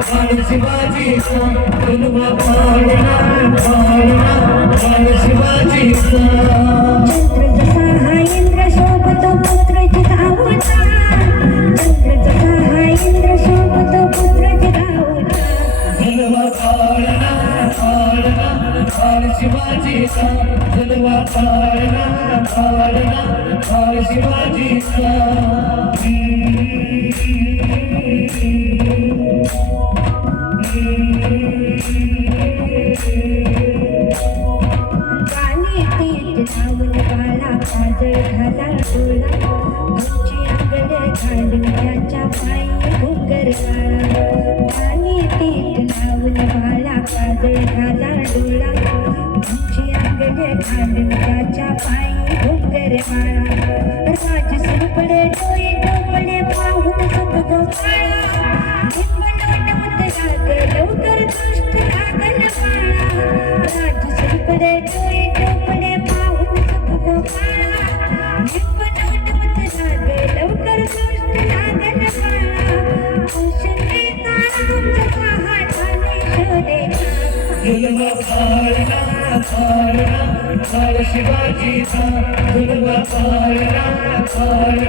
बाळ शिवाजीचा जन्म पाळणा पाळणा बाळ शिवाजीचा चंद्र जसा हा इंद्र शोभतो पुत्र जिजाऊचा चंद्र जसा हा इंद्र शोभतो पुत्र जिजाऊचा जन्म पाळणा पाळणा बाळ शिवाजीचा जन्म पाळणा पाळणा बाळ शिवाजीचा गाणी तीत लावून बाळा काजळ घाला डोळा घरची आंगड घालून त्याच्या पायी घुंगर काळा गाणी तीत लावून बाळा काजळ घाला डोळा घरची आंगड घालून त्याच्या पायी घुंगर काळा राज सुरपडे डोळे डोळे पाहून सुख गोपाळा लवकर दुष्ट लागल बाळा राज सुरपडे डोळे डोळे पाहून सुख गोपाळा लवकर दुष्ट लागल बाळा औषधे तारांचा हाताने शोधे जन्म पाळणा पाळणा बाळ शिवाजीचा जन्म पाळणा पाळणा